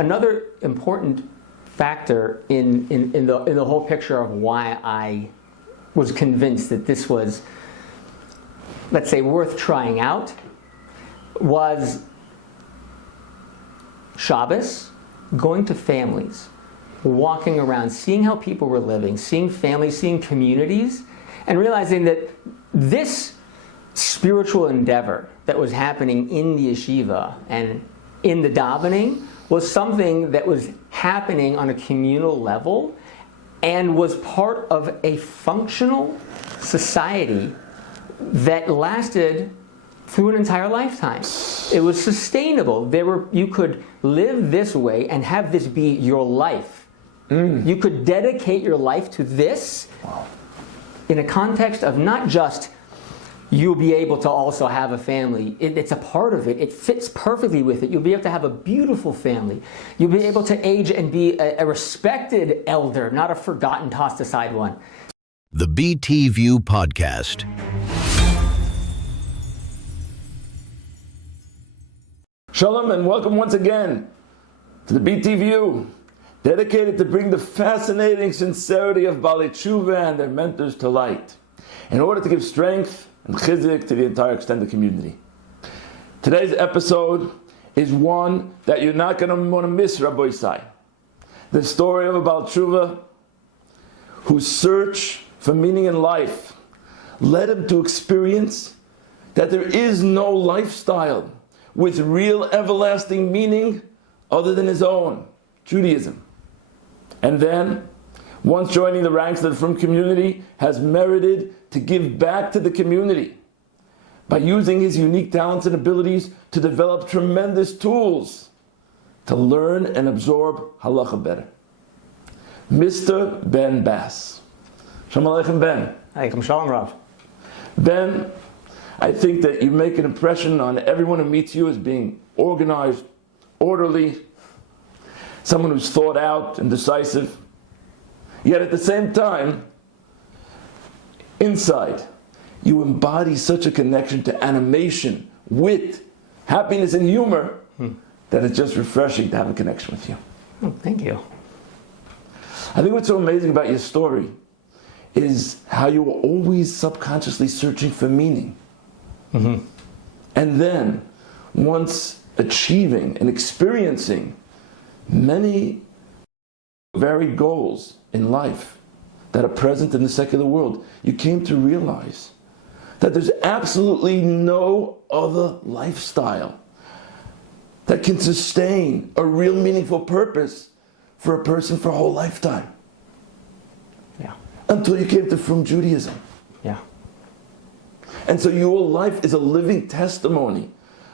another important factor in the whole picture of why I was convinced that this was, let's say, worth trying out, was Shabbos, going to families, walking around, seeing how people were living, seeing families, seeing communities, and realizing that this spiritual endeavor that was happening in the yeshiva and in the davening was something that was happening on a communal level and was part of a functional society that lasted through an entire lifetime. It was sustainable. You could live this way and have this be your life. You could dedicate your life to this in a context of not just you'll be able to also have a family. It's a part of it. It fits perfectly with it. You'll be able to have a beautiful family. You'll be able to age and be a respected elder, not a forgotten, tossed aside one. The BT View Podcast. Shalom and welcome once again to the BT View, dedicated to bring the fascinating sincerity of Balei Tshuva and their mentors to light, in order to give strength and chizik to the entire extended community. Today's episode is one that you're not going to want to miss, Rabbi Isai. The story of a Balei Tshuva whose search for meaning in life led him to experience that there is no lifestyle with real everlasting meaning other than his own, Judaism. And then, once joining the ranks of the frum community, has merited to give back to the community by using his unique talents and abilities to develop tremendous tools to learn and absorb halacha better. Mr. Ben Bass. Shalom Aleichem, Ben. Aleichem Shalom, Rav. Ben, I think that you make an impression on everyone who meets you as being organized, orderly, someone who's thought out and decisive. Yet at the same time, inside, you embody such a connection to animation, wit, happiness, and humor that it's just refreshing to have a connection with you. Oh, thank you. I think what's so amazing about your story is how you were always subconsciously searching for meaning. And then, once achieving and experiencing many varied goals in life that are present in the secular world, you came to realize that there's absolutely no other lifestyle that can sustain a real meaningful purpose for a person for a whole lifetime. Yeah. Until you came to frum Judaism. Yeah. And so your life is a living testimony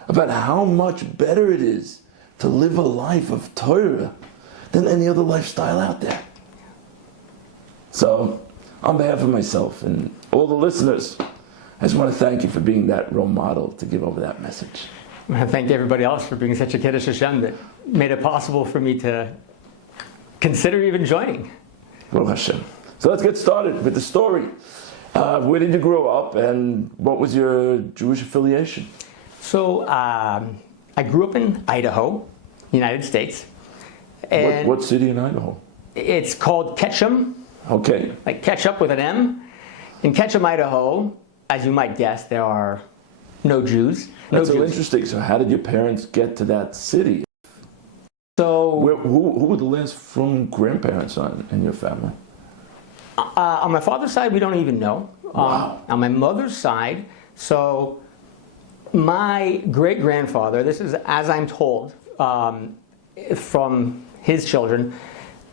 about how much better it is to live a life of Torah than any other lifestyle out there. So, on behalf of myself and all the listeners, I just want to thank you for being that role model to give over that message. I want to thank everybody else for being such a Kiddush Hashem that made it possible for me to consider even joining. Baruch Hashem. So let's get started with the story. Where did you grow up and what was your Jewish affiliation? So I grew up in Idaho, United States. And what city in Idaho? It's called Ketchum. Okay. Like ketchup with an M. In Ketchum, Idaho, as you might guess, there are no Jews. That's so interesting. So how did your parents get to that city? So who were the last frum grandparents in your family? On my father's side, we don't even know. Wow. On my mother's side, so my great-grandfather, this is as I'm told from his children,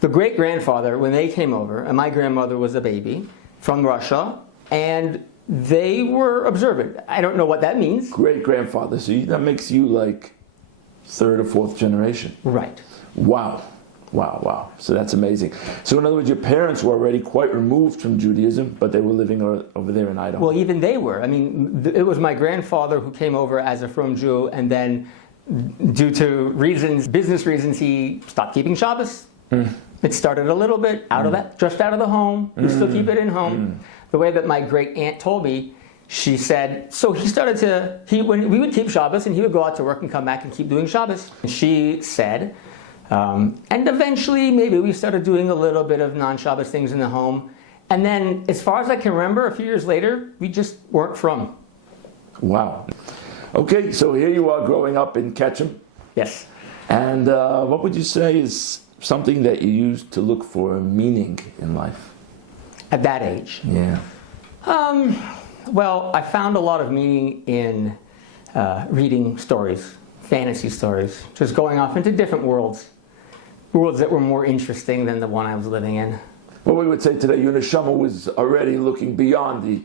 the great-grandfather, when they came over, and my grandmother was a baby from Russia, and they were observant. I don't know what that means. Great-grandfather, so that makes you like third or fourth generation. Right. Wow. So that's amazing. So in other words, your parents were already quite removed from Judaism, but they were living over there in Idaho. Well, even they were. I mean, it was my grandfather who came over as a frum Jew, and then due to business reasons, he stopped keeping Shabbos. It started a little bit out of that, just out of the home. We still keep it in home. The way that my great aunt told me, she said, so he started when we would keep Shabbos, and he would go out to work and come back and keep doing Shabbos. And she said And eventually, maybe we started doing a little bit of non-Shabbos things in the home. And then, as far as I can remember, a few years later, we just weren't frum. Wow. Okay, so here you are growing up in Ketchum. Yes. And what would you say is something that you used to look for meaning in life? At that age? Yeah. Well, I found a lot of meaning in reading stories, fantasy stories, just going off into different worlds that were more interesting than the one I was living in. Well, we would say today your neshama was already looking beyond the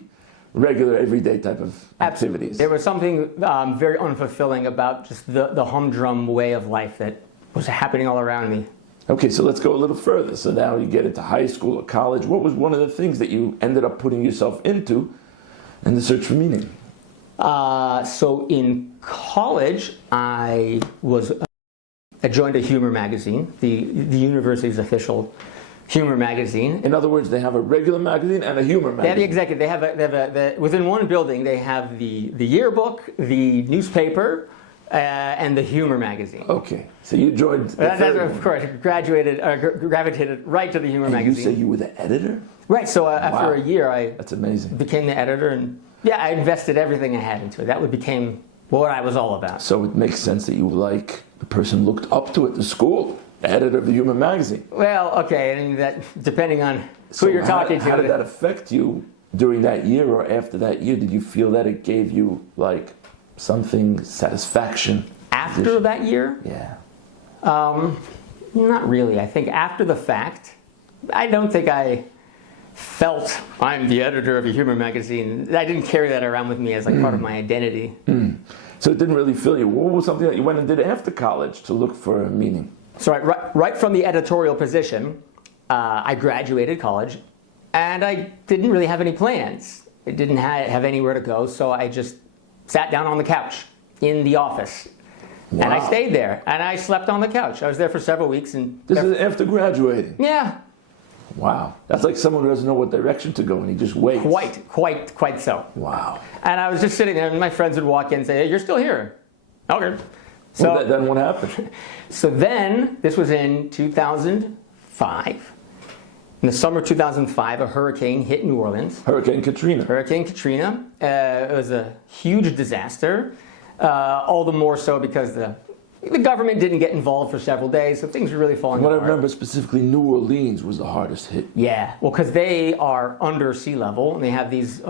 regular, everyday type of activities. There was something very unfulfilling about just the humdrum way of life that was happening all around me. Okay, so let's go a little further. So now you get into high school or college. What was one of the things that you ended up putting yourself into in the search for meaning? So in college, I joined a humor magazine, the university's official humor magazine. In other words, they have a regular magazine and a humor magazine. They have within one building, they have the yearbook, the newspaper, and the humor magazine. Okay, so you joined. Of course, gravitated right to the humor magazine. You say you were the editor? Right. So after a year, That's amazing. became the editor, and I invested everything I had into it. That became what I was all about. So it makes sense that you were like the person looked up to at the school, the editor of the humor magazine. Well, okay, and that depending on who you're talking to. How did that affect you during that year or after that year? Did you feel that it gave you like something, satisfaction? After that year? Yeah. Not really. I think after the fact, I don't think I felt I'm the editor of a humor magazine. I didn't carry that around with me as like part of my identity. So it didn't really fill you. What was something that you went and did after college to look for meaning? So right from the editorial position, I graduated college, and I didn't really have any plans. I didn't have anywhere to go, so I just sat down on the couch in the office. Wow. And I stayed there, and I slept on the couch. I was there for several weeks. And this is after graduating? Yeah. Wow. That's like someone who doesn't know what direction to go, and he just waits. Quite so. Wow. And I was just sitting there, and my friends would walk in and say, "Hey, you're still here." Okay. So well, then what happened? So then, this was in 2005. In the summer of 2005, a hurricane hit New Orleans. Hurricane Katrina. Hurricane Katrina. It was a huge disaster. All the more so because the government didn't get involved for several days, so things were really falling apart. What I remember specifically, New Orleans was the hardest hit. Yeah, well, because they are under sea level, and they have these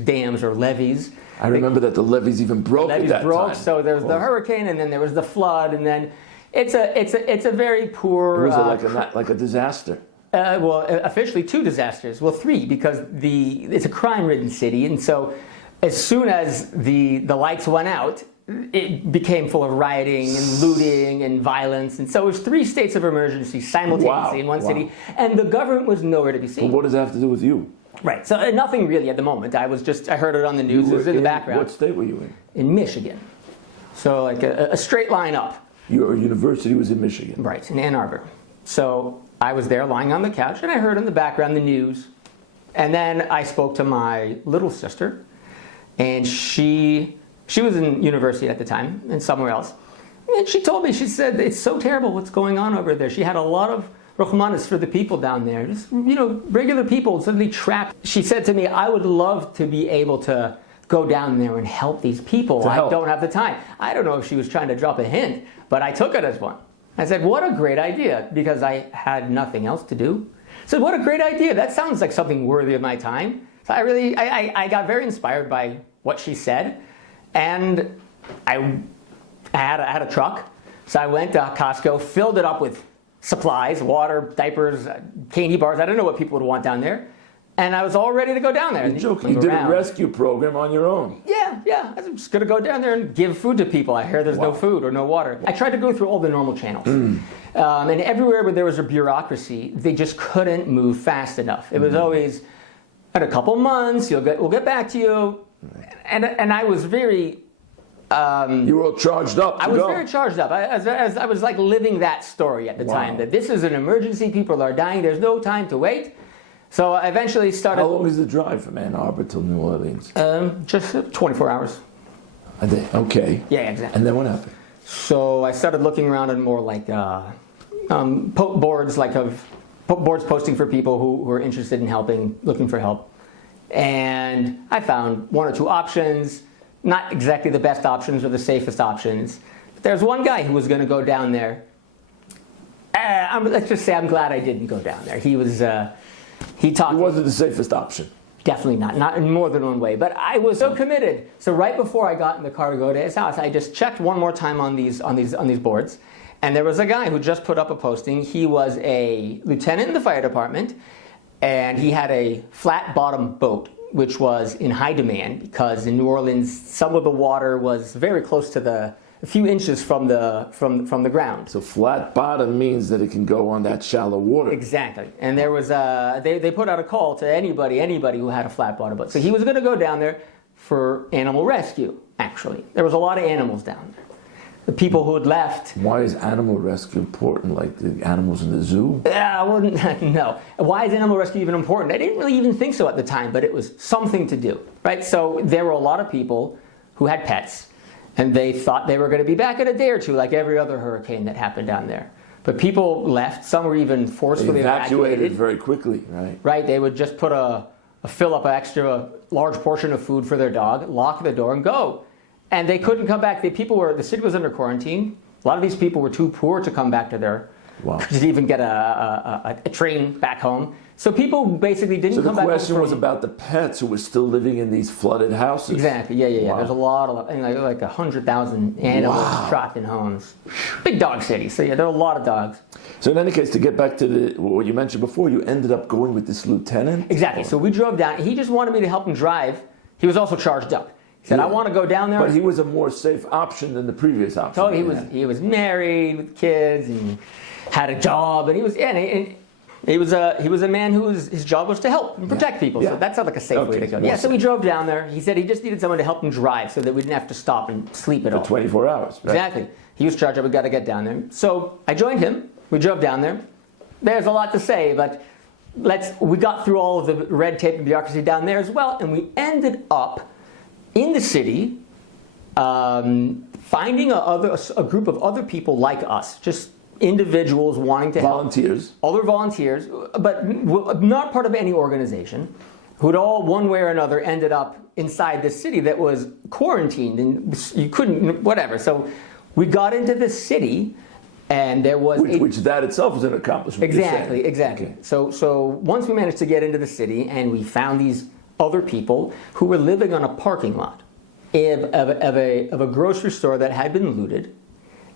dams or levees. I remember that the levees even broke at that time. So there was the hurricane, and then there was the flood, and then it's a very poor. Was it like a disaster? Well, officially 2 disasters. Well, 3, because it's a crime-ridden city, and so as soon as the lights went out, it became full of rioting and looting and violence, and so it was 3 states of emergency simultaneously in one city, and the government was nowhere to be seen. Well, what does that have to do with you? Right. So nothing really at the moment. I heard it on the news. It was in the background. What state were you in? In Michigan. So like a straight line up. Your university was in Michigan. Right, in Ann Arbor. So I was there lying on the couch, and I heard in the background the news. And then I spoke to my little sister, and she was in university at the time, and somewhere else. And she told me, she said, it's so terrible what's going on over there. She had a lot of Rahmanis for the people down there, just, regular people suddenly trapped. She said to me, I would love to be able to go down there and help these people. I don't have the time. I don't know if she was trying to drop a hint, but I took it as one. I said, what a great idea, because I had nothing else to do. I said, what a great idea. That sounds like something worthy of my time. So I got very inspired by what she said, and I had a truck. So I went to Costco, filled it up with supplies, water, diapers, candy bars. I don't know what people would want down there. And I was all ready to go down there. You're joking. You did a rescue program on your own. Yeah. I was just going to go down there and give food to people. I hear there's no food or no water. I tried to go through all the normal channels. And everywhere where there was a bureaucracy, they just couldn't move fast enough. It was always, in a couple months, we'll get back to you. And I was very... you were all charged up to I was very charged up. I was like living that story at the time, that this is an emergency, people are dying, there's no time to wait. So I eventually started... How long is the drive from Ann Arbor till New Orleans? Just 24 hours. A day, okay. Yeah, exactly. And then what happened? So I started looking around at more like boards boards posting for people who are interested in helping, looking for help. And I found one or two options, not exactly the best options or the safest options. But there's one guy who was going to go down there. Let's just say I'm glad I didn't go down there. He wasn't the safest option. Definitely not in more than one way. But I was so committed. So right before I got in the car to go to his house, I just checked one more time on these boards. And there was a guy who just put up a posting. He was a lieutenant in the fire department, and he had a flat bottom boat, which was in high demand because in New Orleans, some of the water was very close to a few inches from the ground. So flat bottom means that it can go on that shallow water. Exactly. And there was they put out a call to anybody who had a flat bottom boat. So he was going to go down there for animal rescue. Actually, there was a lot of animals down there. The people who had left. Why is animal rescue important? Like the animals in the zoo? No. Why is animal rescue even important? I didn't really even think so at the time, but it was something to do, right? So there were a lot of people who had pets, and they thought they were going to be back in a day or two, like every other hurricane that happened down there. But people left. Some were even forcefully evacuated very quickly, right? Right. They would just fill up an extra large portion of food for their dog, lock the door, and go. And they couldn't come back. The city was under quarantine. A lot of these people were too poor to come back to even get a train back home. So people basically didn't come back. So the question was about the pets who were still living in these flooded houses. Exactly. Yeah. Wow. There's a lot of, like 100,000 animals trapped in homes. Big dog city. So yeah, there are a lot of dogs. So in any case, to get back to what you mentioned before, you ended up going with this lieutenant? Exactly. So we drove down. He just wanted me to help him drive. He was also charged up. He said, I want to go down there. But he was a more safe option than the previous option. So he was married with kids and had a job, and he was a man his job was to help and protect people. Yeah. So that's not like a safe way to go. Yeah, so we drove down there. He said he just needed someone to help him drive so that we didn't have to stop and sleep at all. For 24 hours, right? Exactly. He was charged up, we got to get down there. So I joined him. We drove down there. There's a lot to say, but we got through all of the red tape and bureaucracy down there as well, and we ended up in the city, finding a group of other people like us, just individuals wanting to help. Other volunteers, but not part of any organization, who'd all, one way or another, ended up inside this city that was quarantined, and you couldn't, whatever. So we got into the city, and there was... Which that itself was an accomplishment. Exactly. Okay. So once we managed to get into the city, and we found these other people who were living on a parking lot of a grocery store that had been looted,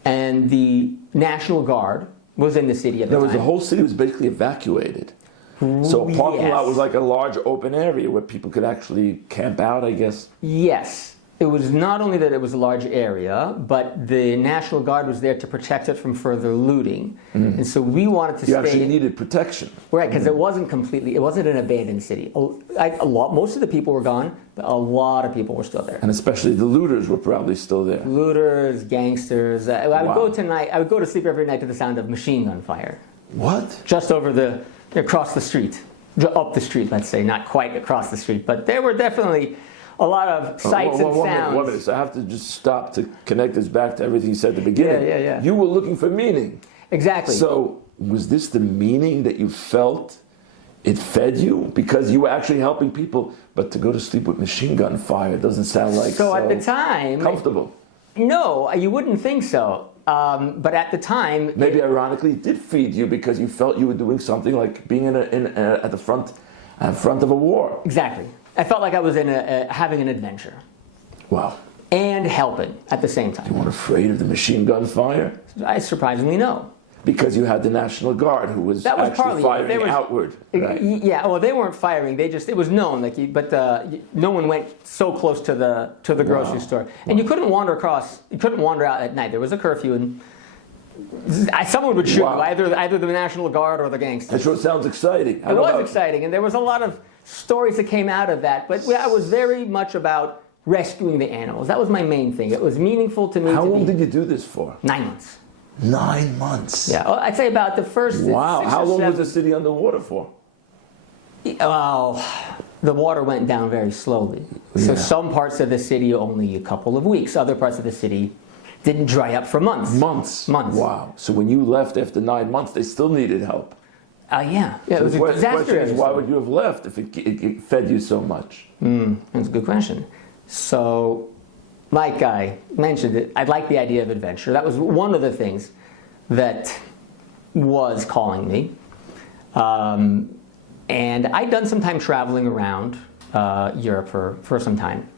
and the National Guard was in the city at the time. The whole city was basically evacuated. So a parking lot was like a large open area where people could actually camp out, I guess. Yes. It was not only that it was a large area, but the National Guard was there to protect it from further looting. And so we wanted to stay... You actually needed protection. Right, because it wasn't an abandoned city. Most of the people were gone, but a lot of people were still there. And especially the looters were probably still there. Looters, gangsters. I would go to sleep every night to the sound of machine gun fire. What? Just across the street. Up the street, let's say. Not quite across the street, but there were definitely... a lot of sights and sounds. One minute. So I have to just stop to connect this back to everything you said at the beginning. Yeah. You were looking for meaning. Exactly. So was this the meaning that you felt it fed you? Because you were actually helping people, but to go to sleep with machine gun fire doesn't sound like so at the time, comfortable. No, you wouldn't think so. But at the time... Maybe ironically it did feed you because you felt you were doing something like being at the front of a war. Exactly. I felt like I was having an adventure. Wow. And helping at the same time. You weren't afraid of the machine gun fire? I surprisingly no. Because you had the National Guard who was actually firing outward. Right? Yeah, well, they weren't firing. It was known, no one went so close to the grocery store. And you couldn't wander out at night. There was a curfew, and someone would shoot you, either the National Guard or the gangsters. That sure sounds exciting. It was exciting, and there was a lot of stories that came out of that, but I was very much about rescuing the animals. That was my main thing. It was meaningful to me. How long did you do this for? 9 months. 9 months? Yeah, I'd say about the first... Wow, how long was the city underwater for? Well, the water went down very slowly. So some parts of the city only a couple of weeks. Other parts of the city didn't dry up for months. Months? Wow. So when you left after 9 months, they still needed help. Yeah, it was a The disaster. question is, why would you have left if it fed you so much? That's a good question. So, like I mentioned, I like the idea of adventure. That was one of the things that was calling me. And I'd done some time traveling around Europe for some time.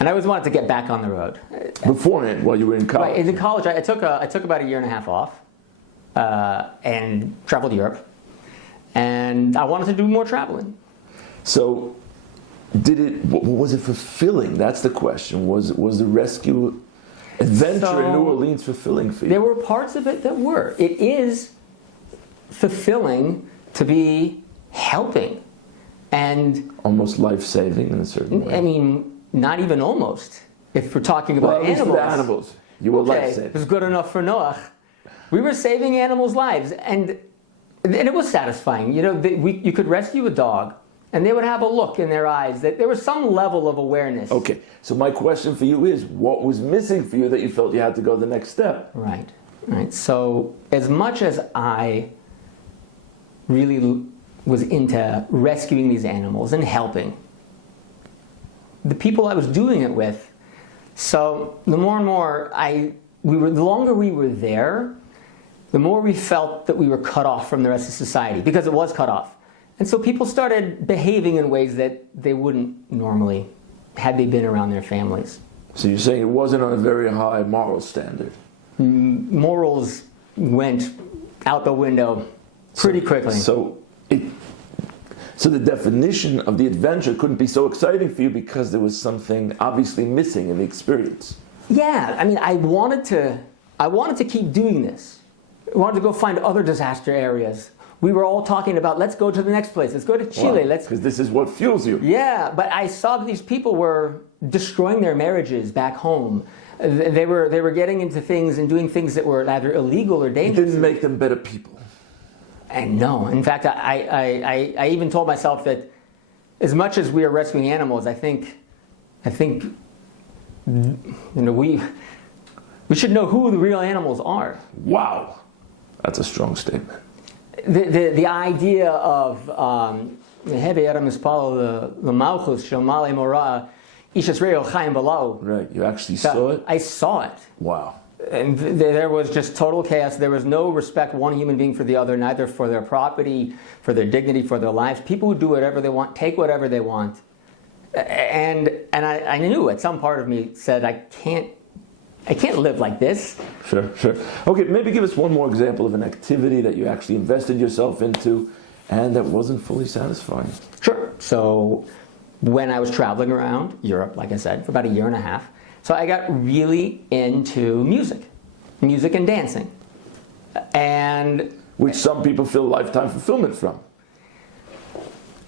And I always wanted to get back on the road. Beforehand, while you were in college? Right, in college, I took about a year and a half off and traveled Europe. And I wanted to do more traveling. So, was it fulfilling? That's the question. Was the rescue adventure in New Orleans fulfilling for you? There were parts of it that were. It is fulfilling to be helping. And almost life-saving in a certain way. I mean, not even almost. If we're talking about animals. For the animals. You were life-saving. It was good enough for Noach. We were saving animals' lives. And it was satisfying. You know, you could rescue a dog, and they would have a look in their eyes that there was some level of awareness. Okay, so my question for you is, what was missing for you that you felt you had to go the next step? Right. So as much as I really was into rescuing these animals and helping, the people I was doing it with, so the more and more the longer we were there, the more we felt that we were cut off from the rest of society, because it was cut off. And so people started behaving in ways that they wouldn't normally, had they been around their families. So you're saying it wasn't on a very high moral standard? Morals went out the window pretty quickly. So the definition of the adventure couldn't be so exciting for you because there was something obviously missing in the experience. Yeah, I mean, I wanted to keep doing this. I wanted to go find other disaster areas. We were all talking about, let's go to the next place. Let's go to Chile. Because this is what fuels you. Yeah, but I saw that these people were destroying their marriages back home. They were getting into things and doing things that were either illegal or dangerous. It didn't make them better people. And no. In fact, I even told myself that as much as we are rescuing animals, I think we should know who the real animals are. Wow. That's a strong statement. The idea of right, you actually saw it? I saw it. Wow. And there was just total chaos. There was no respect, one human being for the other, neither for their property, for their dignity, for their lives. People would do whatever they want, take whatever they want. And I knew at some part of me said, I can't live like this. Sure. Okay, maybe give us one more example of an activity that you actually invested yourself into and that wasn't fully satisfying. Sure. So when I was traveling around Europe, like I said, for about a year and a half, so I got really into music and dancing. And which some people feel lifetime fulfillment from.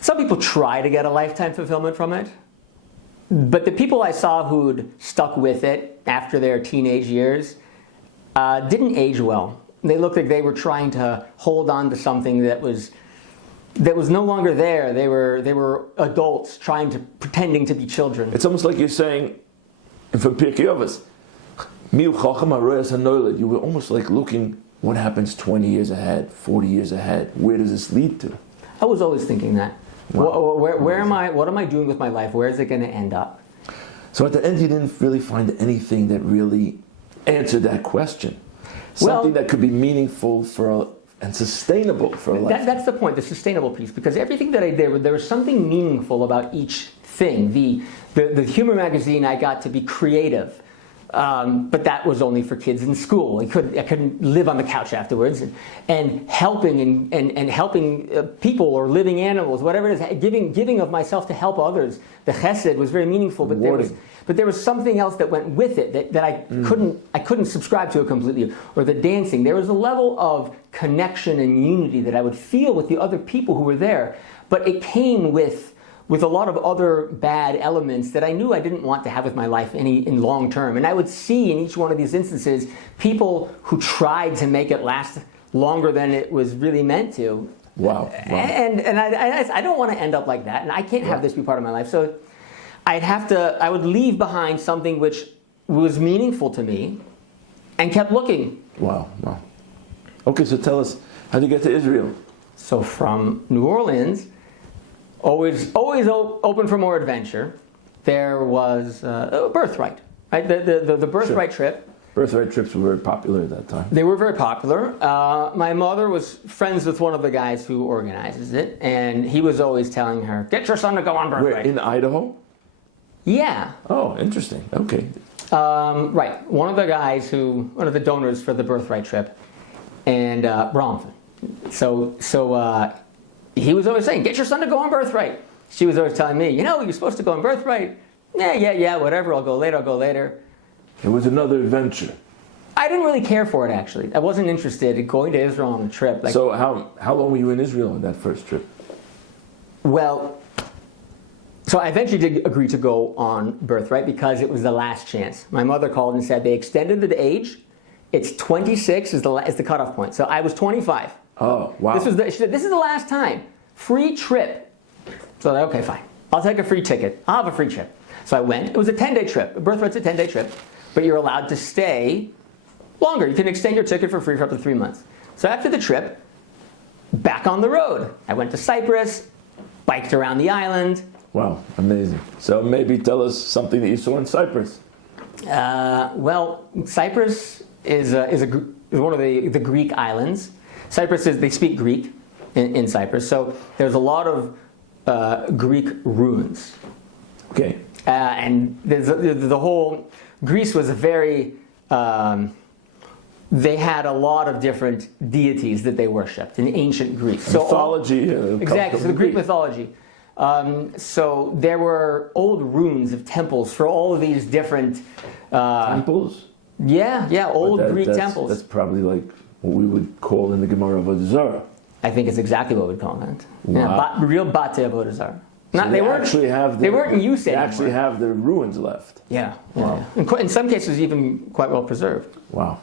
Some people try to get a lifetime fulfillment from it. But the people I saw who'd stuck with it after their teenage years didn't age well. They looked like they were trying to hold on to something that was no longer there. They were adults pretending to be children. It's almost like you're saying, from Pirkei Avos, you were almost like looking what happens 20 years ahead, 40 years ahead. Where does this lead to? I was always thinking that. Wow. Where am I? What am I doing with my life? Where is it going to end up? So at the end, you didn't really find anything that really answered that question. Something that could be meaningful and sustainable for a life. That's the point, the sustainable piece. Because everything that I did, there was something meaningful about each thing. The humor magazine, I got to be creative. But that was only for kids in school. I couldn't live on the couch afterwards. And helping and helping people or living animals, whatever it is, giving of myself to help others. The chesed was very meaningful, but there was something else that went with it that I couldn't subscribe to it completely. Or the dancing, there was a level of connection and unity that I would feel with the other people who were there, but it came with a lot of other bad elements that I knew I didn't want to have with my life in long term. And I would see in each one of these instances people who tried to make it last longer than it was really meant to. Wow. And I don't want to end up like that, and I can't have this be part of my life. So I would leave behind something which was meaningful to me, and kept looking. Wow. Okay, so tell us, how did you get to Israel? So from New Orleans, always open for more adventure, there was a birthright, right? The birthright trip. Birthright trips were very popular at that time. They were very popular. My mother was friends with one of the guys who organizes it, and he was always telling her, "Get your son to go on birthright." Where, in Idaho? Yeah. Oh, interesting. Okay. Right. One of the donors for the birthright trip, and Bronfman. So he was always saying, "Get your son to go on birthright." She was always telling me, "You're supposed to go on birthright." Yeah, whatever. I'll go later. It was another adventure. I didn't really care for it, actually. I wasn't interested in going to Israel on the trip. So how long were you in Israel on that first trip? Well, so I eventually did agree to go on birthright because it was the last chance. My mother called and said they extended the age. It's 26 is the cutoff point. So I was 25. Oh, wow. She said, this is the last time. Free trip. So I was like, okay, fine. I'll take a free ticket. I'll have a free trip. So I went. It was a 10-day trip. Birthright's a 10-day trip. But you're allowed to stay longer. You can extend your ticket for free for up to 3 months. So after the trip, back on the road. I went to Cyprus, biked around the island. Wow, amazing. So maybe tell us something that you saw in Cyprus. Well, Cyprus is one of the Greek islands. They speak Greek in Cyprus. So there's a lot of Greek ruins. Okay. And the whole Greece was a very they had a lot of different deities that they worshipped in ancient Greece. So mythology. Exactly, so the Greek mythology. So there were old ruins of temples for all of these different temples. Yeah, old Greek temples. That's probably like what we would call in the Gemara Avodah Zarah. I think it's exactly what we'd call that. Wow. Yeah, real Bate Avodah Zarah. So they weren't in use anymore. They actually have the ruins left. Yeah. Wow. Yeah. In some cases, even quite well preserved. Wow.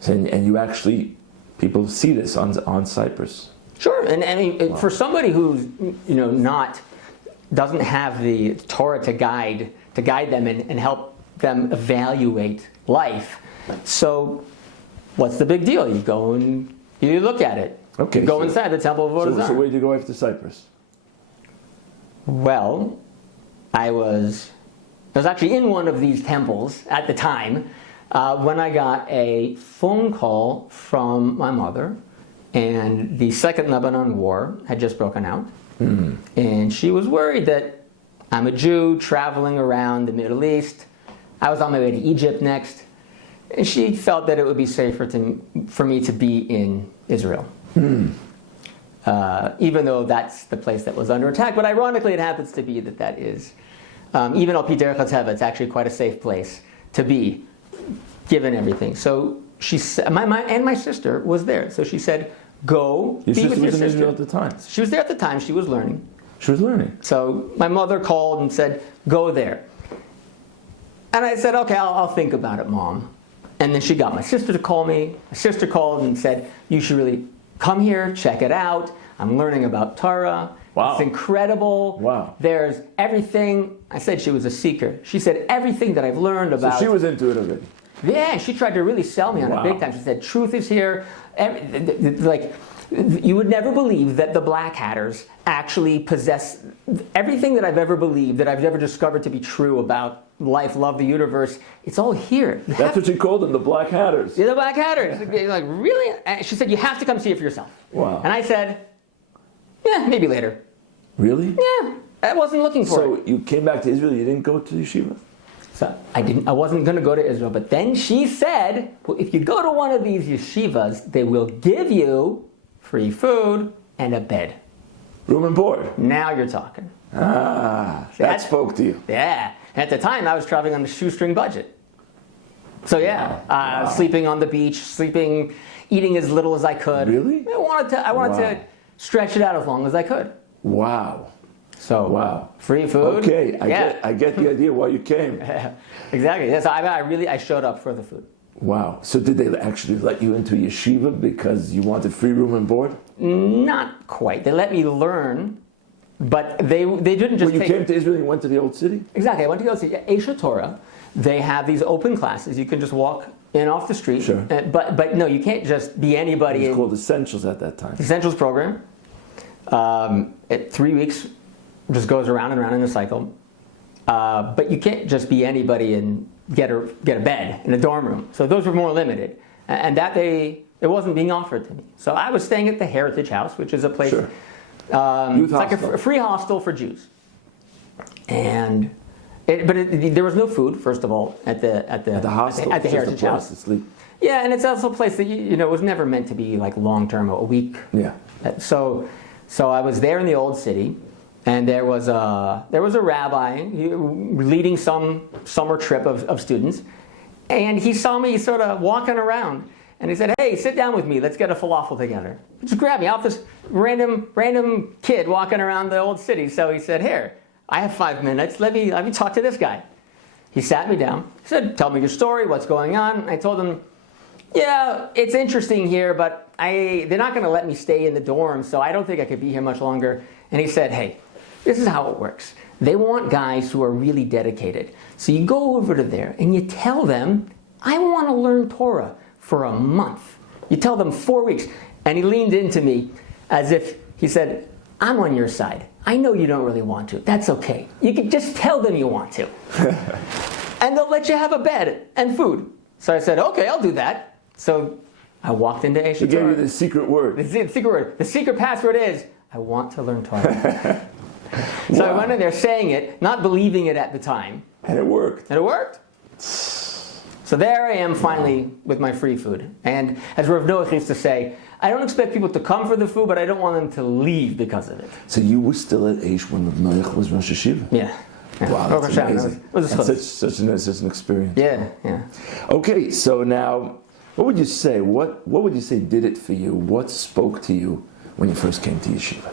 So, and you actually, people see this on Cyprus. Sure, and I mean, for somebody who's doesn't have the Torah to guide them and help them evaluate life. So, what's the big deal? You go and you look at it. Okay. You go inside the Temple of Avodah Zarah. So where did you go after Cyprus? Well, I was actually in one of these temples at the time when I got a phone call from my mother, and the Second Lebanon War had just broken out, and she was worried that I'm a Jew traveling around the Middle East. I was on my way to Egypt next, and she felt that it would be safer for me to be in Israel. Even though that's the place that was under attack. But ironically, it happens to be that is, even al pi derech hateva, it's actually quite a safe place to be, given everything. So she said, my sister was there. So she said, go Your be sister with your was in sister. Israel at the time? She was there at the time. She was learning. She was learning. So my mother called and said, go there. And I said, okay, I'll think about it, Mom. And then she got my sister to call me. My sister called and said, you should really come here, check it out. I'm learning about Torah. Wow. It's incredible. Wow. There's everything. I said she was a seeker. She said everything that I've learned about. So she was into it already. Yeah, she tried to really sell me on it big time. She said, truth is here. You would never believe that the Black Hatters actually possess everything that I've ever believed, that I've ever discovered to be true about life, love, the universe. It's all here. That's what she called them, the Black Hatters. Yeah, the Black Hatters. Like, really? And she said, you have to come see it for yourself. Wow. And I said, yeah, maybe later. Really? Yeah, I wasn't looking for it. So you came back to Israel, you didn't go to yeshiva? So I wasn't going to go to Israel, but then she said, well, if you go to one of these yeshivas, they will give you free food and a bed. Room and board. Now you're talking. That spoke to you. Yeah. At the time, I was traveling on a shoestring budget. So yeah, sleeping on the beach, eating as little as I could. Really? I wanted to stretch it out as long as I could. Wow. So free food. Okay, I get the idea why you came. Exactly. Yeah, so I showed up for the food. Wow. So did they actually let you into yeshiva because you wanted free room and board? Not quite. They let me learn, but they didn't just. When you came to Israel, you went to the old city? Exactly. I went to the old city, Torah, they have these open classes. You can just walk in off the street. Sure. But no, you can't just be anybody. It's called Essentials at that time. Essentials program. 3 weeks just goes around and around in a cycle. But you can't just be anybody and get a bed in a dorm room. So those were more limited. And it wasn't being offered to me. So I was staying at the Heritage House, which is a place. Sure. It's like a free hostel for Jews. And there was no food, first of all, at the hostel, at the Heritage House. To sleep. Yeah, and it's also a place that was never meant to be like long term, a week. Yeah. So I was there in the old city, and there was a rabbi leading some summer trip of students, and he saw me sort of walking around, and he said, "Hey, sit down with me. Let's get a falafel together." Just grabbed me off this random kid walking around the old city. So he said, "Here, I have 5 minutes. Let me talk to this guy." He sat me down. He said, "Tell me your story. What's going on?" I told him, "Yeah, it's interesting here, but they're not going to let me stay in the dorm, so I don't think I could be here much longer." And he said, "Hey, this is how it works. They want guys who are really dedicated. So you go over to there and you tell them, I want to learn Torah for a month. You tell them 4 weeks." And he leaned into me as if he said, "I'm on your side. I know you don't really want to. That's okay. You can just tell them you want to. And they'll let you have a bed and food." So I said, "Okay, I'll do that." So I walked into Eshet He Torah. gave you the secret word. The secret word. The secret password is, I want to learn Torah. So I went in there saying it, not believing it at the time. And it worked. And it worked. So there I am finally with my free food. And as Rav Noach used to say, I don't expect people to come for the food, but I don't want them to leave because of it. So you were still at Eish when Rav Noach was Rosh Hashiva? Yeah. Wow, that's amazing. That's such an experience. Yeah. Okay, so now, what would you say? What would you say did it for you? What spoke to you when you first came to yeshiva?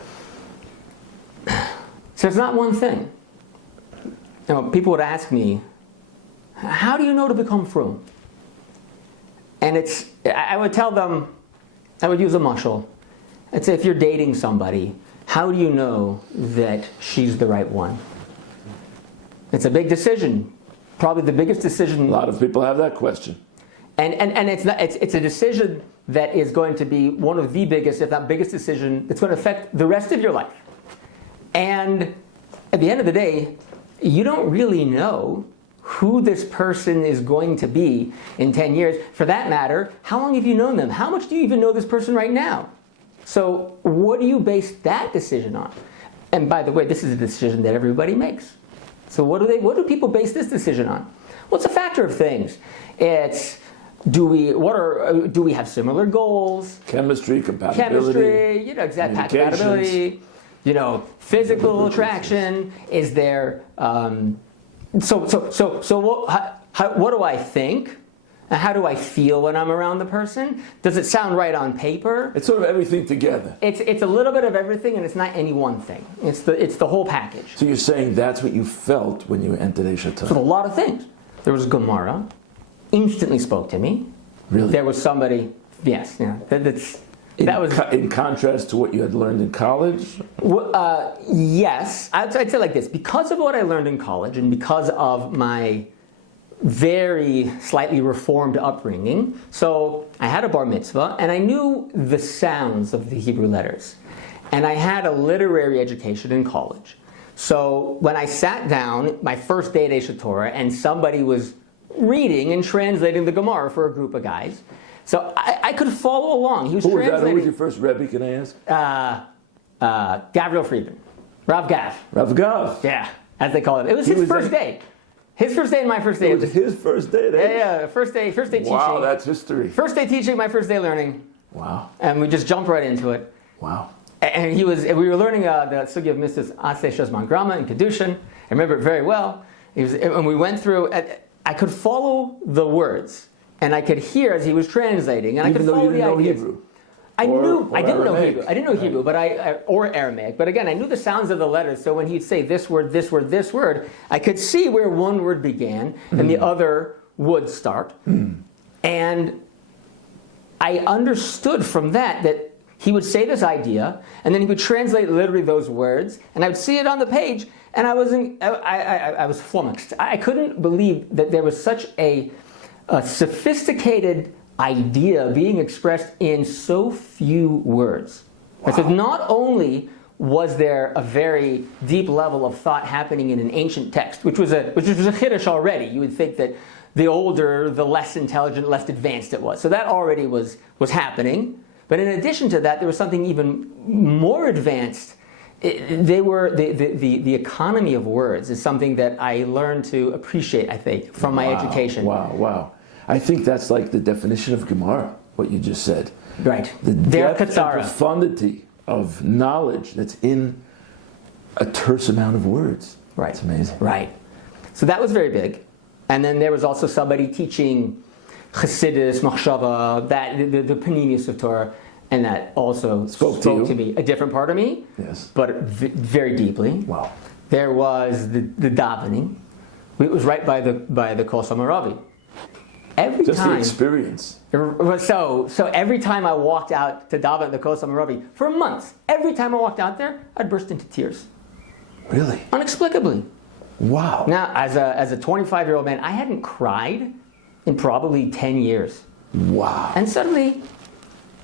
So it's not one thing. People would ask me, how do you know to become frum? And I would tell them, I would use a mashal. I'd say, if you're dating somebody, how do you know that she's the right one? It's a big decision. Probably the biggest decision. A lot of people have that question. And it's a decision that is going to be one of the biggest, if not biggest decision, that's going to affect the rest of your life. And at the end of the day, you don't really know who this person is going to be in 10 years. For that matter, how long have you known them? How much do you even know this person right now? So what do you base that decision on? And by the way, this is a decision that everybody makes. So what do people base this decision on? Well, it's a factor of things. It's do we have similar goals? Chemistry, compatibility. Exact compatibility. Physical attraction. Is there? So what do I think? And how do I feel when I'm around the person? Does it sound right on paper? It's sort of everything together. It's a little bit of everything, and it's not any one thing. It's the whole package. So you're saying that's what you felt when you entered Eshet Torah? So a lot of things. There was Gemara, instantly spoke to me. Really? There was somebody. Yes. Yeah. That was in contrast to what you had learned in college? Yes. I'd say like this. Because of what I learned in college and because of my very slightly reformed upbringing, so I had a bar mitzvah and I knew the sounds of the Hebrew letters. And I had a literary education in college. So when I sat down, my first day at Eshet Torah, and somebody was reading and translating the Gemara for a group of guys, so I could follow along. He was translating. Who was your first Rebbe, can I ask? Gabriel Friedman. Rav Gav. Rav Gav. Yeah, as they call it. It was his first day. His first day and my first day. It was his first day there? Yeah, first day teaching. Wow, that's history. First day teaching, my first day learning. Wow. And we just jumped right into it. Wow. And we were learning the Sugi of Mrs. Aseh Shazman Grama and Kedushin. I remember it very well. And we went through, I could follow the words. And I could hear as he was translating, and Even I could follow the ideas. Hebrew. I didn't know Aramaic. Hebrew. I didn't know Hebrew, but or Aramaic. But again, I knew the sounds of the letters. So when he'd say this word, this word, this word, I could see where one word began and the other would start. And I understood from that he would say this idea, and then he would translate literally those words, and I would see it on the page, and I was flummoxed. I couldn't believe that there was such a sophisticated idea being expressed in so few words. Wow. So not only was there a very deep level of thought happening in an ancient text, which was a chiddush already. You would think that the older, the less intelligent, less advanced it was. So that already was happening. But in addition to that, there was something even more advanced. The economy of words is something that I learned to appreciate, I think, from my education. Wow. I think that's like the definition of Gemara, what you just said. Right. The depth and profundity of knowledge that's in a terse amount of words. Right. It's amazing. Right. So that was very big. And then there was also somebody teaching Chassidus, Machshava, that the panemius of Torah, and that also spoke to me, a different part of me, yes, but very deeply. Wow. There was the davening. It was right by the Kol Samaravi. Just the experience. So every time I walked out to daven at the Kol Samaravi for months, every time I walked out there, I'd burst into tears. Really? Inexplicably. Wow. Now, as a 25-year-old man, I hadn't cried in probably 10 years. Wow. And suddenly,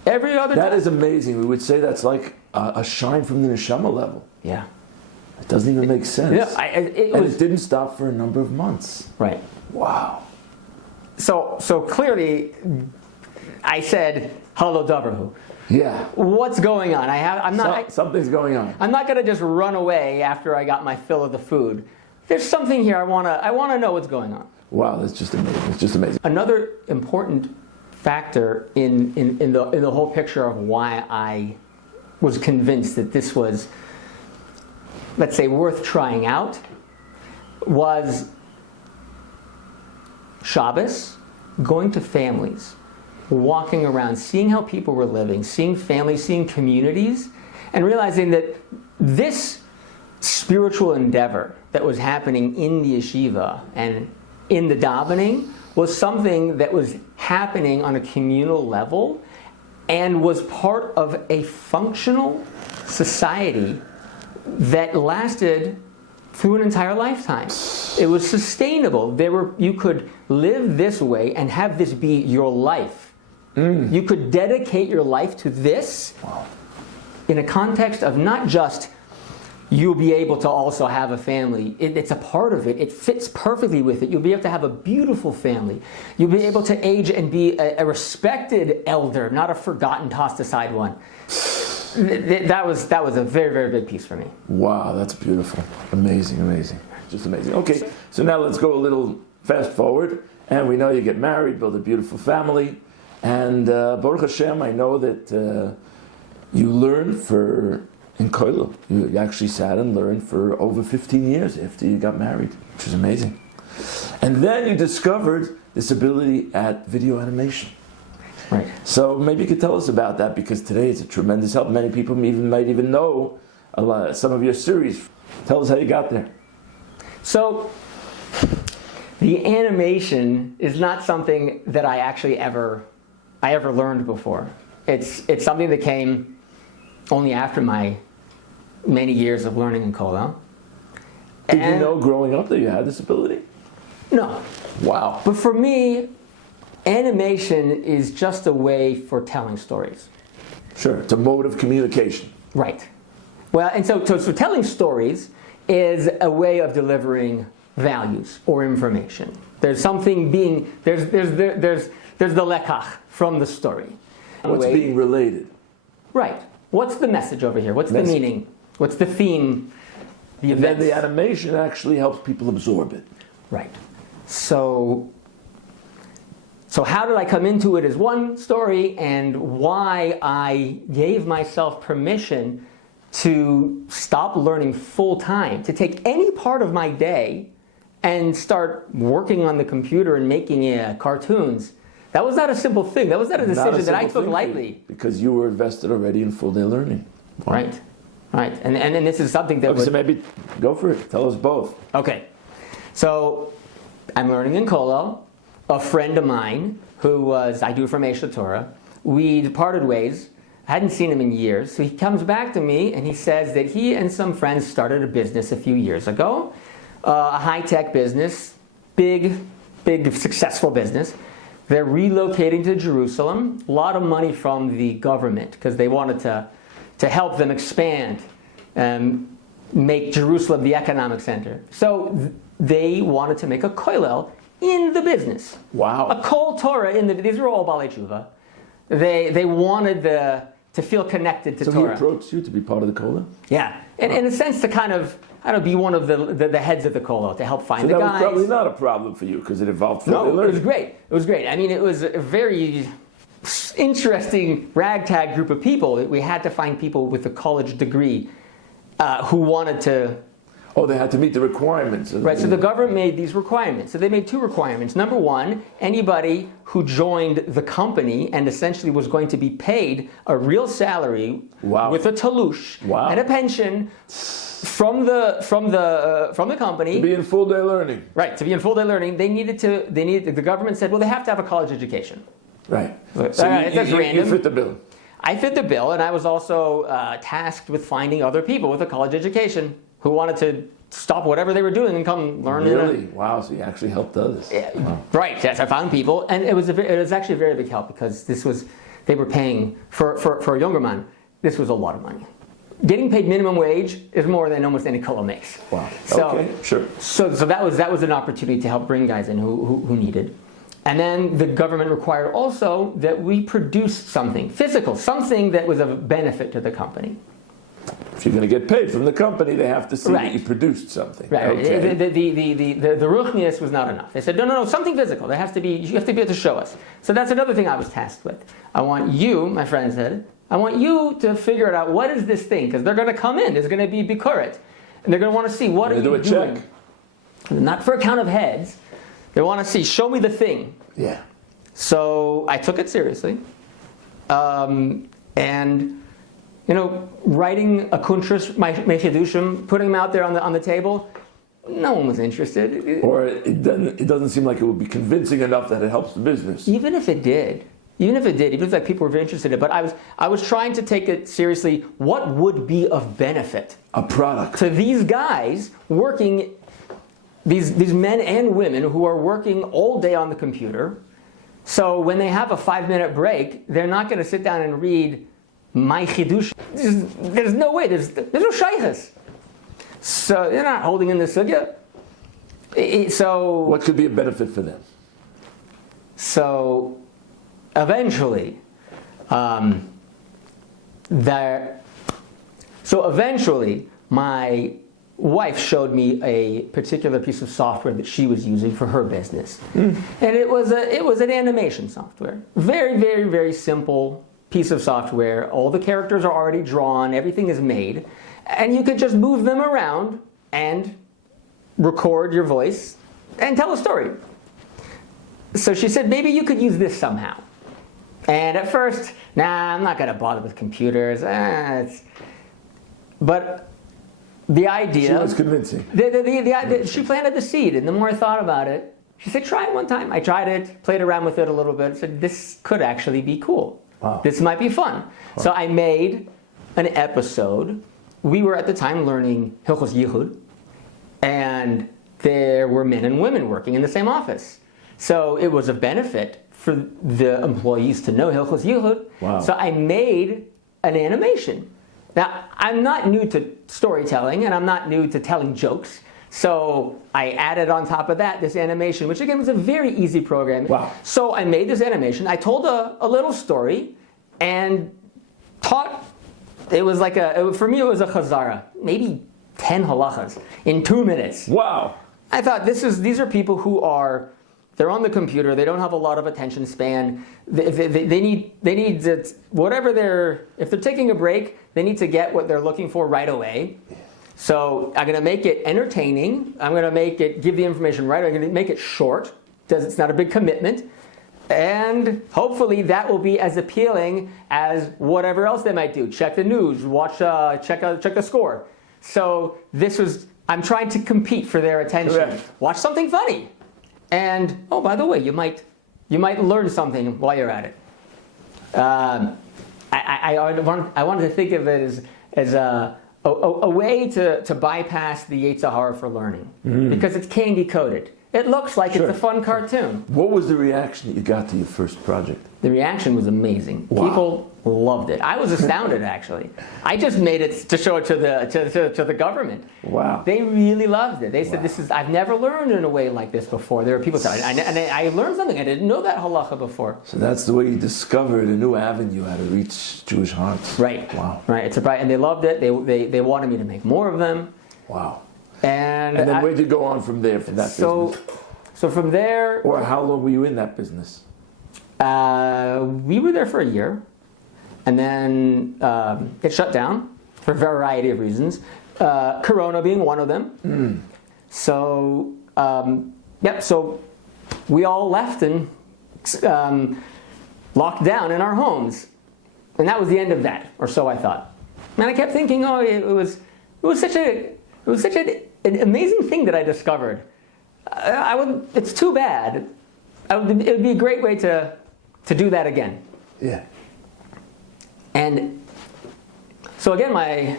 every other That is amazing. We would say that's like a shine from the neshama level. Yeah. It doesn't even make sense. Yeah, it didn't stop for a number of months. Right. Wow. So clearly, I said, "Hello, Davarhu." Yeah. What's going on? I'm not. Something's going on. I'm not going to just run away after I got my fill of the food. There's something here. I want to know what's going on. Wow, that's just amazing. It's just amazing. Another important factor in the whole picture of why I was convinced that this was, let's say, worth trying out, was Shabbos, going to families, walking around, seeing how people were living, seeing families, seeing communities, and realizing that this spiritual endeavor that was happening in the yeshiva and in the davening was something that was happening on a communal level and was part of a functional society that lasted through an entire lifetime. It was sustainable. You could live this way and have this be your life. You could dedicate your life to this in a context of not just you'll be able to also have a family. It's a part of it. It fits perfectly with it. You'll be able to have a beautiful family. You'll be able to age and be a respected elder, not a forgotten, tossed aside one. That was a very, very big piece for me. Wow, that's beautiful. Amazing. Just amazing. Okay, so now let's go a little fast forward. And we know you get married, build a beautiful family. And Baruch Hashem, I know that you learned in Koilo. You actually sat and learned for over 15 years after you got married, which is amazing. And then you discovered this ability at video animation. Right. So maybe you could tell us about that, because today it's a tremendous help. Many people might even know some of your series. Tell us how you got there. So the animation is not something that I actually ever learned before. It's something that came only after my many years of learning in Kollel. Did you know growing up that you had this ability? No. Wow. But for me, animation is just a way for telling stories. Sure, it's a mode of communication. Right. Well, and so telling stories is a way of delivering values or information. There's something there's the lekach from the story. What's being related? Right. What's the message over here? What's the meaning? What's the theme? And then the animation actually helps people absorb it. Right. So how did I come into it is one story, and why I gave myself permission to stop learning full time, to take any part of my day and start working on the computer and making cartoons. That was not a simple thing. That was not a decision that I took lightly. Because you were invested already in full day learning. Wow. Right. And then this is something that so maybe go for it. Tell us both. Okay. So I'm learning in Kollel. A friend of mine I do from Torah, we parted ways I hadn't seen him in years. So he comes back to me and he says that he and some friends started a business a few years ago, a high-tech business, big, successful business. They're relocating to Jerusalem. A lot of money from the government because they wanted to help them expand and make Jerusalem the economic center. So they wanted to make a kollel in the business. Wow. A kol Torah in the. These are all Balei Tshuva. They wanted to feel connected to so Torah. So he approached you to be part of the kollel? Yeah, and in a sense to kind of, I don't know, be one of the heads of the kollel, to help find the guys. So that was probably not a problem for you because it involved further learning. No, it was great. It was great. I mean, it was a very interesting ragtag group of people. We had to find people with a college degree who wanted to. Oh, they had to meet the requirements. Right, so the government made these requirements. So they made two requirements. Number one, anybody who joined the company and essentially was going to be paid a real salary with a talush and a pension from the company. To be in full day learning. Right, to be in full day learning, the government said, well, they have to have a college education. Right. So you fit the bill. I fit the bill, and I was also tasked with finding other people with a college education who wanted to stop whatever they were doing and come learn. Really? Wow, so you actually helped others. Yeah, wow. Right, yes, I found people. And it was actually a very big help because they were paying, for a younger man, this was a lot of money. Getting paid minimum wage is more than almost any kollel makes. Wow, so, okay, sure. So that was an opportunity to help bring guys in who needed. And then the government required also that we produce something physical, something that was of benefit to the company. If you're going to get paid from the company, they have to see that you produced something. Right. Okay. The ruchnius was not enough. They said, no, something physical. You have to be able to show us. So that's another thing I was tasked with. I want you, my friend said, I want you to figure it out. What is this thing? Because they're going to come in. There's going to be bikuret. And they're going to want to see, what are you doing? Do a check. Not for a count of heads. They want to see, show me the thing. Yeah. So I took it seriously. And writing a kuntras, my chidushim, putting them out there on the table, no one was interested. Or it doesn't seem like it would be convincing enough that it helps the business. Even if like people were very interested in it, but I was trying to take it seriously. What would be of benefit? A product. To these guys working, these men and women who are working all day on the computer. So when they have a 5-minute break, they're not going to sit down and read my chidush. There's no way. There's no shaykhs. So they're not holding in the sugya. So what could be a benefit for them? So eventually, my wife showed me a particular piece of software that she was using for her business, and it was an animation software. Very, very, very simple piece of software. All the characters are already drawn. Everything is made, and you could just move them around and record your voice and tell a story. So she said, maybe you could use this somehow. And at first, I'm not going to bother with computers. But the idea... She was convincing. She planted the seed, and the more I thought about it, she said, try it one time. I tried it, played around with it a little bit, said, this could actually be cool. Wow. This might be fun. Wow. So I made an episode. We were at the time learning Hilchos Yichud, and there were men and women working in the same office. So it was a benefit for the employees to know Hilchos Yichud. Wow. So I made an animation. Now, I'm not new to storytelling, and I'm not new to telling jokes. So I added on top of that this animation, which again was a very easy program. Wow. So I made this animation. I told a little story and taught. It was like for me it was a chazara, maybe 10 halachas in 2 minutes. Wow. I thought these are people who they're on the computer. They don't have a lot of attention span. They need to, if they're taking a break, they need to get what they're looking for right away. So I'm going to make it entertaining. I'm going to give the information right. I'm going to make it short, because it's not a big commitment. And hopefully that will be as appealing as whatever else they might do. Check the news, check the score. So I'm trying to compete for their attention. Correct. Watch something funny. And, by the way, you might learn something while you're at it. I wanted to think of it as a way to bypass the Yetzer Hara for learning, because it's candy coated. It looks like it's a fun cartoon. What was the reaction that you got to your first project? The reaction was amazing. Wow. People loved it. I was astounded, actually. I just made it to show it to the government. Wow. They really loved it. They said, I've never learned in a way like this before. There were people saying, and I learned something. I didn't know that halacha before. So that's the way you discovered a new avenue how to reach Jewish hearts. Right. Wow. Right. It's and they loved it. They wanted me to make more of them. Wow. And then where'd you go on from there for that business? So from there... Or how long were you in that business? We were there for a year. And then it shut down for a variety of reasons. Corona being one of them. So, so we all left and locked down in our homes. And that was the end of that, or so I thought. And I kept thinking, it was such an amazing thing that I discovered. It's too bad. It would be a great way to do that again. Yeah. And so again, my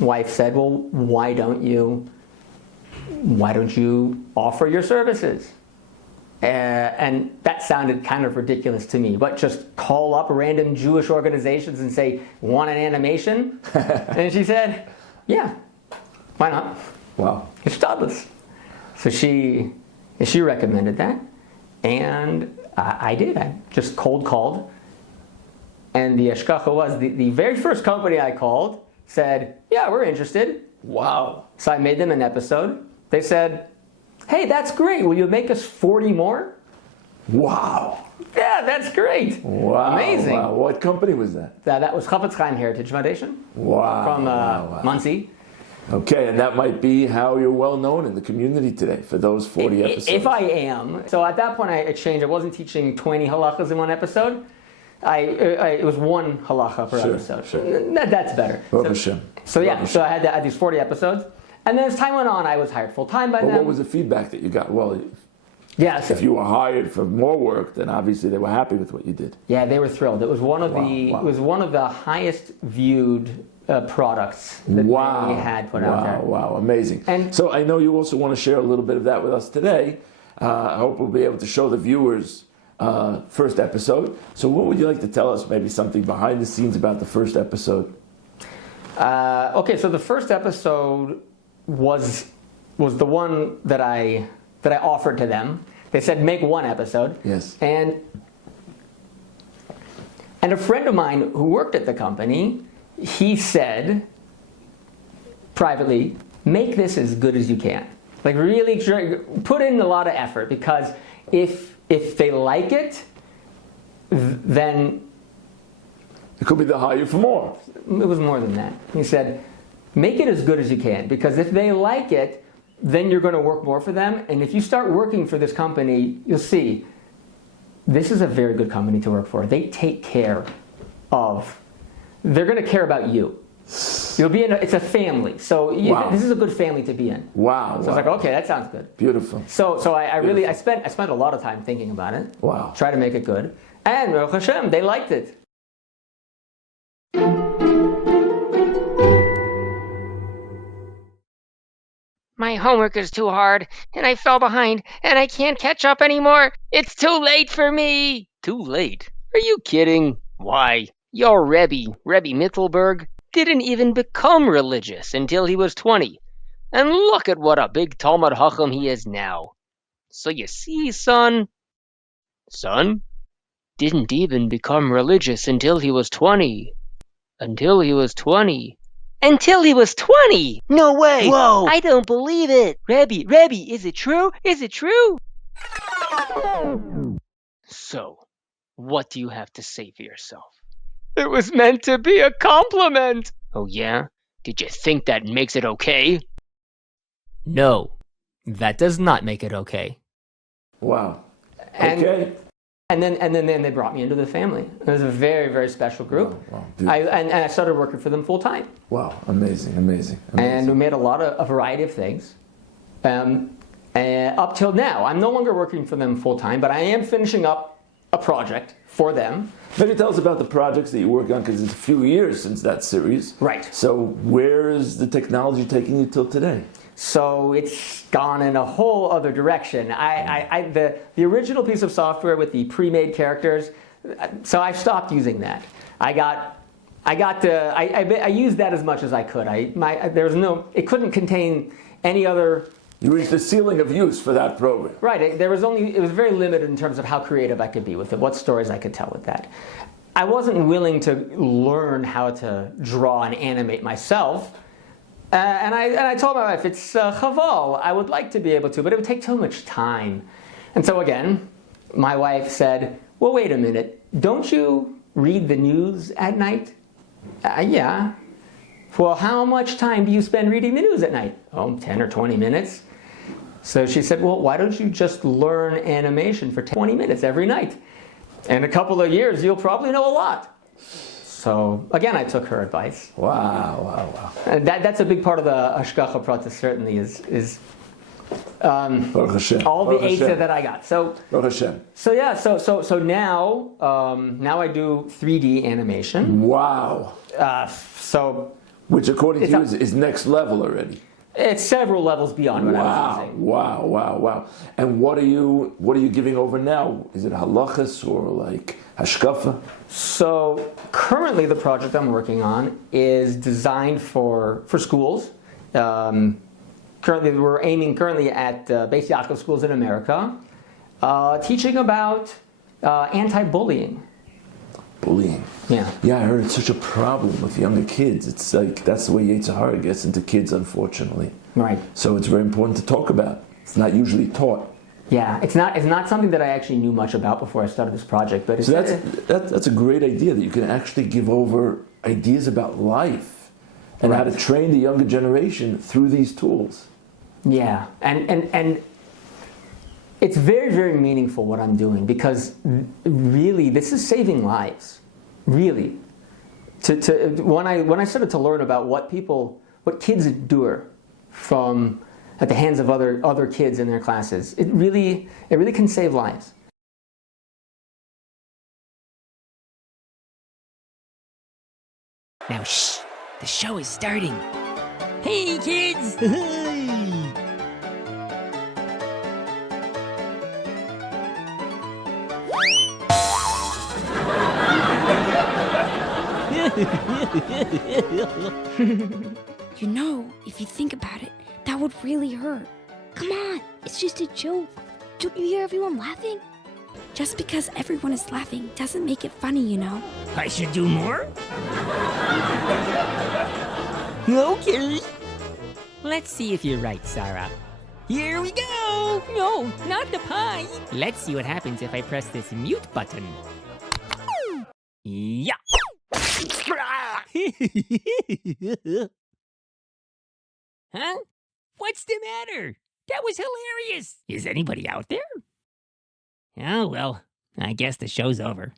wife said, well, why don't you offer your services? And that sounded kind of ridiculous to me, but just call up random Jewish organizations and say, want an animation? And she said, yeah, why not? Wow. It's Stadlis. So she recommended that, and I did. I just cold called. And the Eshkacha was, the very first company I called said, yeah, we're interested. Wow. So I made them an episode. They said, hey, that's great. Will you make us 40 more? Wow. Yeah, that's great. Wow. Amazing. Wow. What company was that? That was Chafetz Chaim Heritage Foundation. Wow. From Muncie. Okay, and that might be how you're well known in the community today for those 40 episodes. If I am. So at that point I changed. I wasn't teaching 20 halachas in one episode. It was one halacha per episode. Sure. That's better. So I had these 40 episodes. And then as time went on, I was hired full-time by them. What was the feedback that you got? Well, yes. If you were hired for more work, then obviously they were happy with what you did. Yeah, they were thrilled. It was one of it was one of the highest viewed products that they had put out there. Wow, amazing. And so I know you also want to share a little bit of that with us today. I hope we'll be able to show the viewers first episode. So what would you like to tell us, maybe something behind the scenes about the first episode? Okay, so the first episode was the one that I offered to them. They said make one episode. Yes. And a friend of mine who worked at the company, he said privately, make this as good as you can. Like really put in a lot of effort, because if they like it, then it could be they'll hire you for more. It was more than that. He said, make it as good as you can, because if they like it, then you're going to work more for them. And if you start working for this company, you'll see this is a very good company to work for. They take care of, they're going to care about you. You'll be it's a family. So this is a good family to be in. Wow. So I was like, okay, that sounds good. Beautiful. So I spent a lot of time thinking about it. Wow. Try to make it good. And Baruch Hashem, they liked it. My homework is too hard, and I fell behind, and I can't catch up anymore. It's too late for me. Too late? Are you kidding? Why, your Rebbe Mittelberg, didn't even become religious until he was 20. And look at what a big Talmud Chacham he is now. So you see, son, didn't even become religious until he was 20. Until he was 20. No way! Whoa! I don't believe it! Rebbe, is it true? Is it true? So, what do you have to say for yourself? It was meant to be a compliment! Oh yeah? Did you think that makes it okay? No, that does not make it okay. Wow. Okay. And then they brought me into the family. It was a very, very special group. Wow. And I started working for them full time. Wow, amazing. And we made a variety of things. Up till now, I'm no longer working for them full time, but I am finishing up a project for them. Maybe tell us about the projects that you work on, because it's a few years since that series. Right. So where is the technology taking you till today? So it's gone in a whole other direction. The original piece of software with the pre-made characters, so I stopped using that. I used that as much as I could. It couldn't contain any other. You reached the ceiling of use for that program. Right. It was very limited in terms of how creative I could be with it, what stories I could tell with that. I wasn't willing to learn how to draw and animate myself. And I told my wife, it's chaval, I would like to be able to, but it would take too much time. And so again, my wife said, well, wait a minute, don't you read the news at night? Yeah. Well, how much time do you spend reading the news at night? Oh, 10 or 20 minutes. So she said, well, why don't you just learn animation for 20 minutes every night? In a couple of years, you'll probably know a lot. So again, I took her advice. Wow. And that's a big part of the Hashgacha process, certainly, is all the eitzah that I got. So yeah, so now I do 3D animation. Wow. Which according to you is next level already. It's several levels beyond what I was using. Wow. And what are you giving over now? Is it halachas or like hashkafa? So currently the project I'm working on is designed for schools. Currently we're aiming at Beis Yaakov schools in America, teaching about anti-bullying. Bullying. Yeah. Yeah, I heard it's such a problem with younger kids. It's like that's the way Yetzer Hara gets into kids, unfortunately. Right. So it's very important to talk about. It's not usually taught. Yeah, it's not something that I actually knew much about before I started this project. But so that's a great idea, that you can actually give over ideas about life and how to train the younger generation through these tools. Yeah, and it's very, very meaningful what I'm doing, because really this is saving lives. Really, when I started to learn about what kids endure from at the hands of other kids in their classes, it really can save lives. Now shh, the show is starting. Hey kids! You know, if you think about it, that would really hurt. Come on, it's just a joke. Don't you hear everyone laughing? Just because everyone is laughing doesn't make it funny, you know. I should do more? Okay. Let's see if you're right, Sarah. Here we go! No, not the pie! Let's see what happens if I press this mute button. Yeah! Huh? What's the matter? That was hilarious! Is anybody out there? Oh, well, I guess the show's over.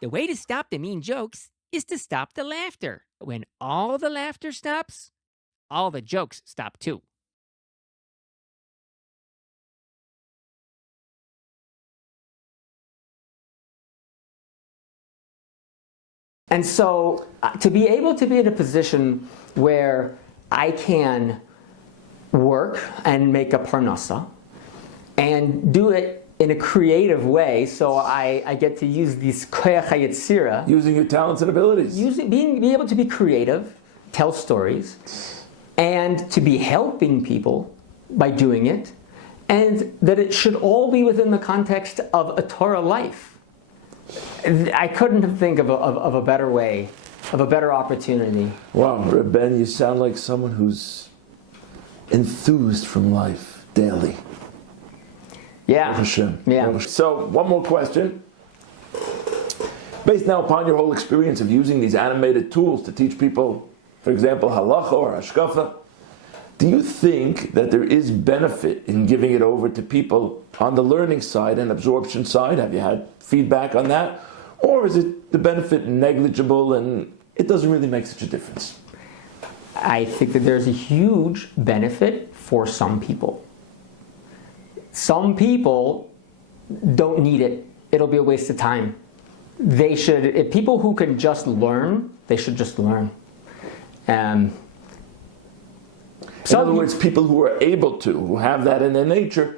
The way to stop the mean jokes is to stop the laughter. When all the laughter stops, all the jokes stop too. And so to be able to be in a position where I can work and make a parnasa and do it in a creative way, so I get to use these koyach hayetzira. Using your talents and abilities. Being able to be creative, tell stories, and to be helping people by doing it, and that it should all be within the context of a Torah life. I couldn't think of a better way, of a better opportunity. Wow, Reb Ben, you sound like someone who's enthused from life daily. Yeah. Hashem. Yeah. So, one more question. Based now upon your whole experience of using these animated tools to teach people, for example, halacha or hashkafa, do you think that there is benefit in giving it over to people on the learning side and absorption side? Have you had feedback on that? Or is it the benefit negligible and it doesn't really make such a difference? I think that there's a huge benefit for some people. Some people don't need it it'll be a waste of time. If people who can just learn, they should just learn. In other words, people who are able to, who have that in their nature,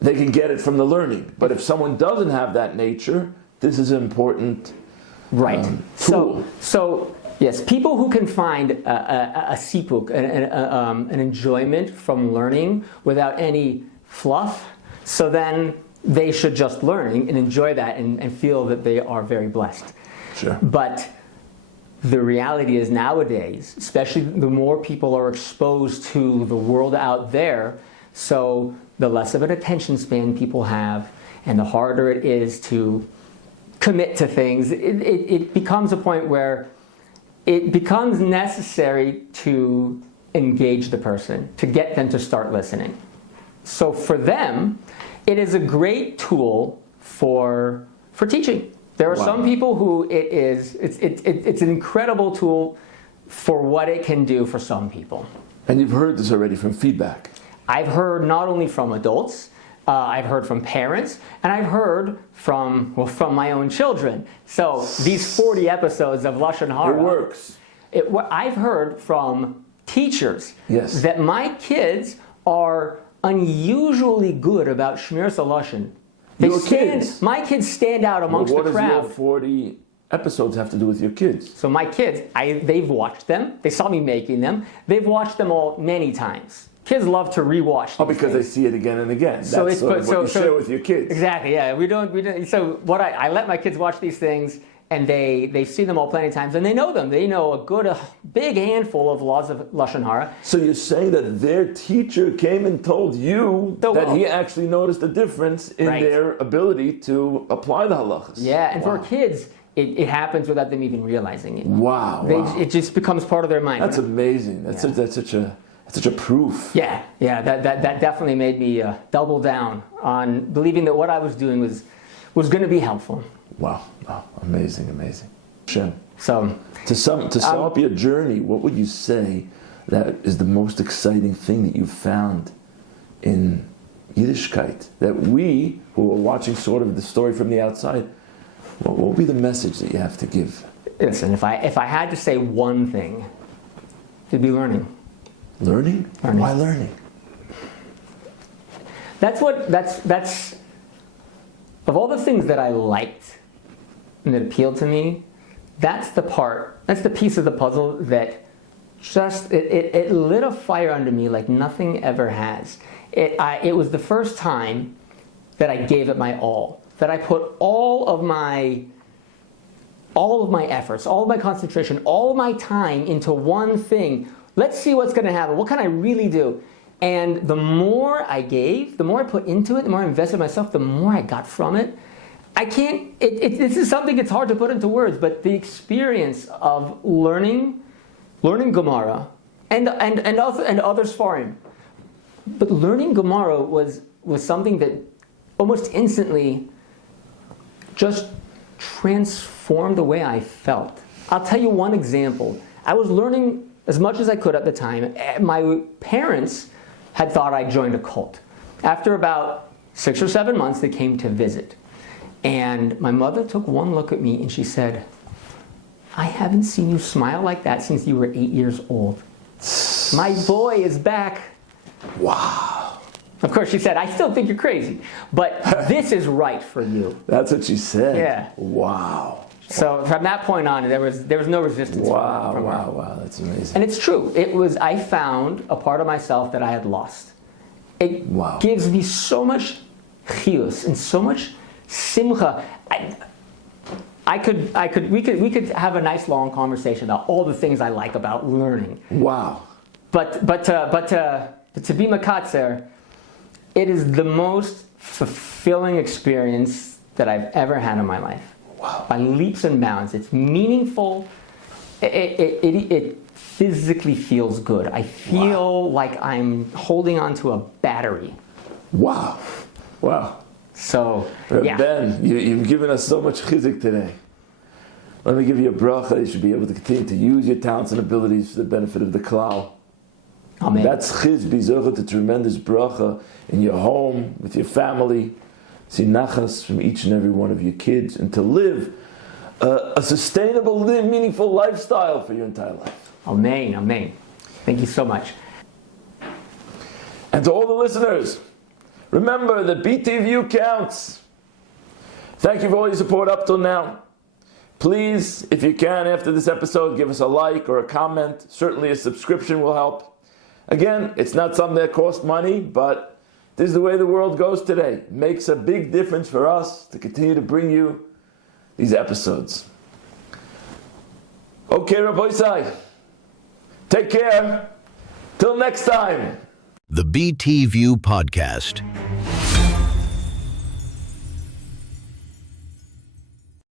they can get it from the learning. But if someone doesn't have that nature, this is an important tool. So yes, people who can find a sipuk, an enjoyment from learning without any fluff, so then they should just learn and enjoy that and feel that they are very blessed. Sure. But the reality is nowadays, especially the more people are exposed to the world out there, so the less of an attention span people have, and the harder it is to commit to things, it becomes a point where it becomes necessary to engage the person, to get them to start listening. So for them, it is a great tool for teaching. There are some people who it's an incredible tool for what it can do for some people. And you've heard this already from feedback. I've heard not only from adults, I've heard from parents, and I've heard from my own children. So these 40 episodes of Lashon Hara. It works. I've heard from teachers that my kids are unusually good about Shmiras HaLashon. My kids stand out amongst the crowd. What does your 40 episodes have to do with your kids? So my kids, they've watched them. They saw me making them. They've watched them all many times. Kids love to rewatch these because things. they see it again and again. So That's what you share with your kids. Exactly, yeah. We don't. So I let my kids watch these things, and they see them all plenty of times, and they know them. They know a big handful of laws of Lashon Hara. So you say that their teacher came and told you that he actually noticed a difference in their ability to apply the halachas. Yeah, and for kids, it happens without them even realizing it. Wow. It just becomes part of their mind. That's amazing. That's such a proof. Yeah. That definitely made me double down on believing that what I was doing was going to be helpful. Wow. Amazing. Shem. So to sum up your journey, what would you say that is the most exciting thing that you found in Yiddishkeit? That we, who are watching sort of the story from the outside, what would be the message that you have to give? Listen, if I had to say one thing, it'd be learning. Learning? Why learning? That's of all the things that I liked and that appealed to me, that's the piece of the puzzle that just it lit a fire under me like nothing ever has. It was the first time that I gave it my all, that I put all of my efforts, all of my concentration, all of my time into one thing. Let's see what's going to happen. What can I really do? And the more I gave, the more I put into it, the more I invested myself, the more I got from it. This is something that's hard to put into words, but the experience of learning Gemara and other Sfarim. But learning Gemara was something that almost instantly just transformed the way I felt. I'll tell you one example. I was learning as much as I could at the time. My parents had thought I joined a cult. After about 6 or 7 months, they came to visit. And my mother took one look at me and she said, "I haven't seen you smile like that since you were 8 years old. My boy is back." Wow. Of course, she said, "I still think you're crazy, but this is right for you." That's what she said. Yeah. Wow. So from that point on, there was no resistance. Wow, that's amazing. And it's true. I found a part of myself that I had lost. It gives me so much chiyus and so much simcha. We could have a nice long conversation about all the things I like about learning. Wow. But to be makatzer, it is the most fulfilling experience that I've ever had in my life. Wow. By leaps and bounds. It's meaningful. It physically feels good. I feel like I'm holding onto a battery. Wow. So, yeah. Ben, you've given us so much chizik today. Let me give you a bracha. You should be able to continue to use your talents and abilities for the benefit of the klal. Amen. That's chiz bizocha, a tremendous bracha in your home, with your family. see nachas from each and every one of your kids, and to live a sustainable, meaningful lifestyle for your entire life. Amen, amen. Thank you so much. And to all the listeners, remember that BT View counts. Thank you for all your support up till now. Please, if you can, after this episode, give us a like or a comment. Certainly a subscription will help. Again, it's not something that costs money, but this is the way the world goes today. It makes a big difference for us to continue to bring you these episodes. Okay, Rabbi Isai, take care. Till next time. The BT View Podcast.